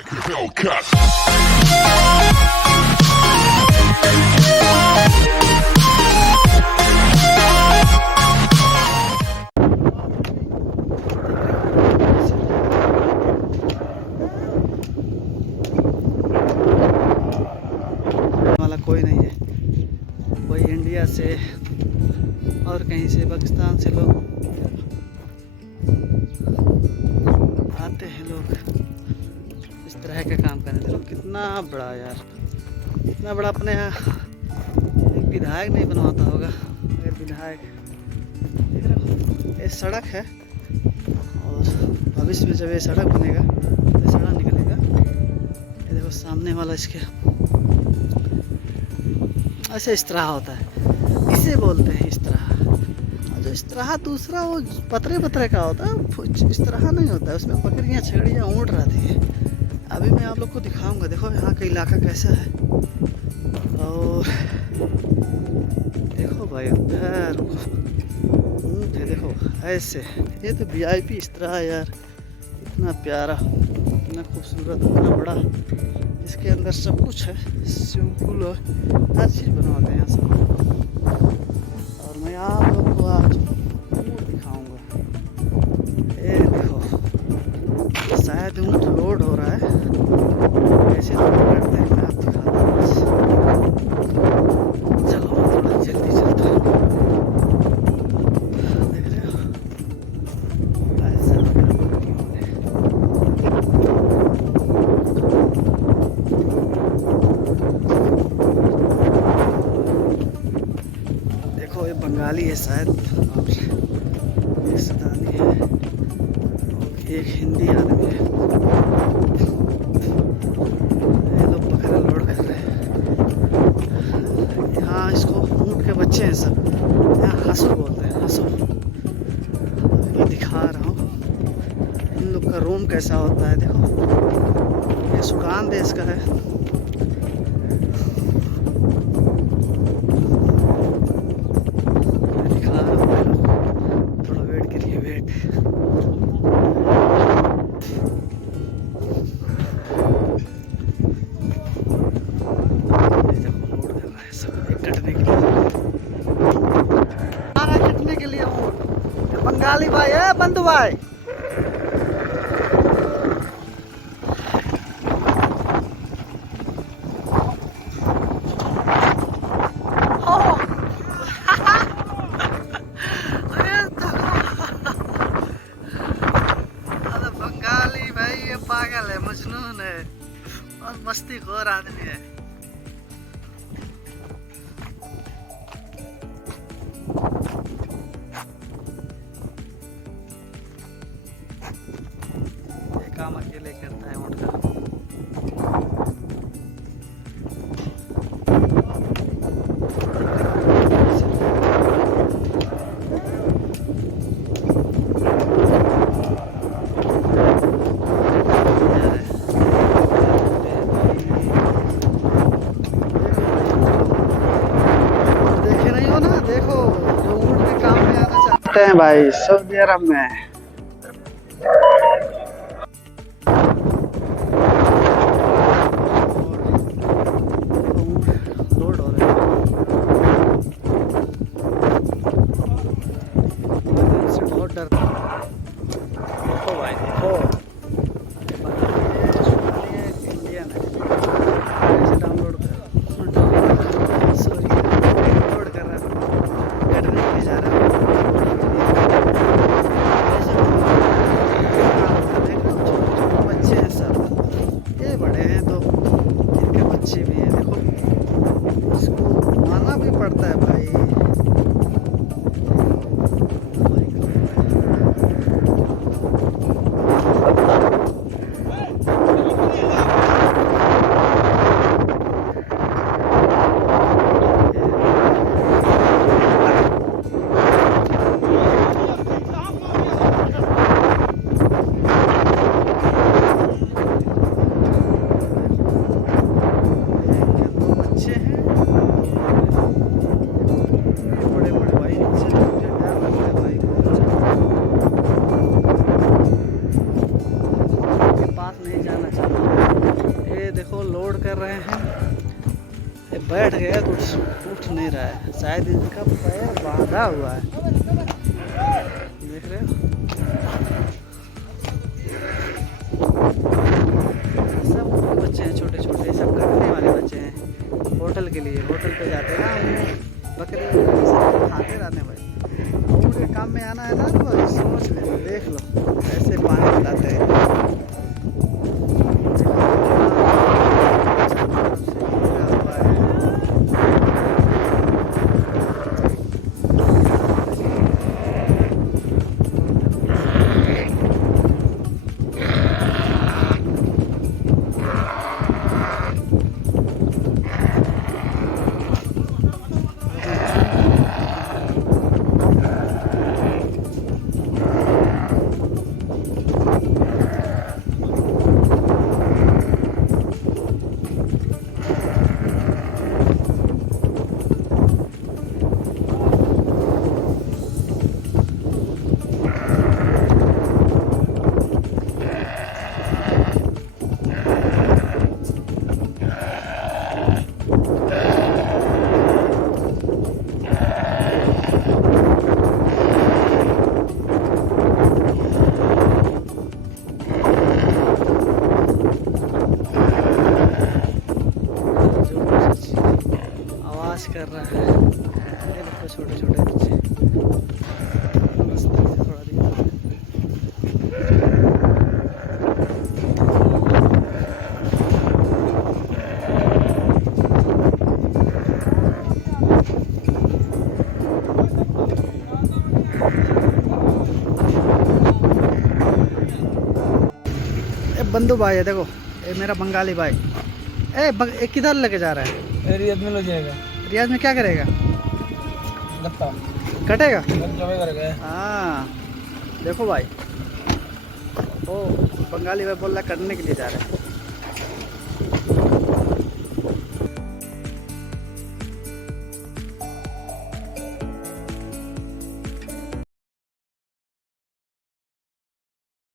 like a Hellcat. वाला कोई नहीं है, कोई इंडिया से और कहीं से पाकिस्तान से लोग आते हैं, लोग इस तरह के काम करने। देखो कितना बड़ा यार, इतना बड़ा अपने यहाँ एक विधायक नहीं बनवाता होगा। अगर विधायक, देख रहे हो ये सड़क है, और भविष्य में जब ये सड़क बनेगा तो ये सड़क निकलेगा। ये देखो सामने वाला, इसके ऐसे इस तरह होता है, इसे बोलते हैं इस तरह। और जो इस तरह दूसरा वो पतरे पतरे का होता है, इस तरह नहीं होता है, उसमें बकरियाँ छकड़ियाँ ऊँट रहती हैं। अभी मैं आप लोग को दिखाऊंगा। देखो यहाँ का इलाका कैसा है, और देखो भाई उधर ऊँट है, देखो ऐसे। ये तो वीआईपी इस तरह है यार, इतना प्यारा, इतना खूबसूरत, इतना बड़ा। इसके अंदर सब कुछ है, स्विमिंग पूल और हर चीज़ बनवाते हैं सब। और मैं आप लोग को आज ऊँट दिखाऊंगा। ये देखो, शायद ऊँट लोड हो रहा है, कैसे लोड करते हैं मैं आप दिखाता हूँ बस। चलो मैं थोड़ा जल्दी चलता हूँ। देख रहे हो ऐसा लग रहा है बकरियों ने। देखो ये बंगाली है शायद, और ये सुडानी है, और एक हिंदी आदमी है। ये लोग बकरा लोड कर रहे हैं। यहाँ इसको ऊँट के बच्चे हैं सब, यहाँ हंसू बोलते हैं, हंसू। मैं दिखा रहा हूँ इन लोग का रूम कैसा होता है। देखो ये सुकान देश का है। थोड़ा वेट करिए, वेट। लोड कर रहा है सब, एक कटने के लिए आ रहा है, कटने के लिए ऊँट। बंगाली भाई है, बंधु भाई। बंगाली भाई ये पागल है, मजनून है और मस्तीखोर आदमी है। ये काम अकेले करता है ऊँट का। देखे नहीं हो ना, देखो जो ऊँट के काम में आना चाहते हैं भाई, सऊदी अरब में। लोड हो रहे हैं, इनसे बहुत डरता है। देखो भाई, देखो इंडियन है, कैसे डाउनलोड कर, सॉरी लोड कर रहा है, कटने के लिए जा रहा है। ये देखो लोड कर रहे हैं। ये बैठ गया तो उठ नहीं रहा है, शायद इनका पैर बांधा हुआ है, देख रहे हो। सब बच्चे हैं छोटे छोटे, सब कटने वाले बच्चे हैं। होटल के लिए, होटल पे जाते हैं ना, बकरी खाते रहते भाई। उनके काम में आना है ना, तो सोच ले, देख लो ऐसे पानी पिलाते हैं। कर रहा है, ये देखो छोटे छोटे बच्चे। थोड़ा दिखा। ये बंधु भाई है, देखो ये मेरा बंगाली भाई। ये किधर लेके जा रहा है? रियाद में ले जाएगा। रियाज में क्या करेगा? गत्ता कटेगा। करेगा। हाँ देखो भाई, ओ बंगाली भाई बोल रहा है करने के लिए जा रहा है।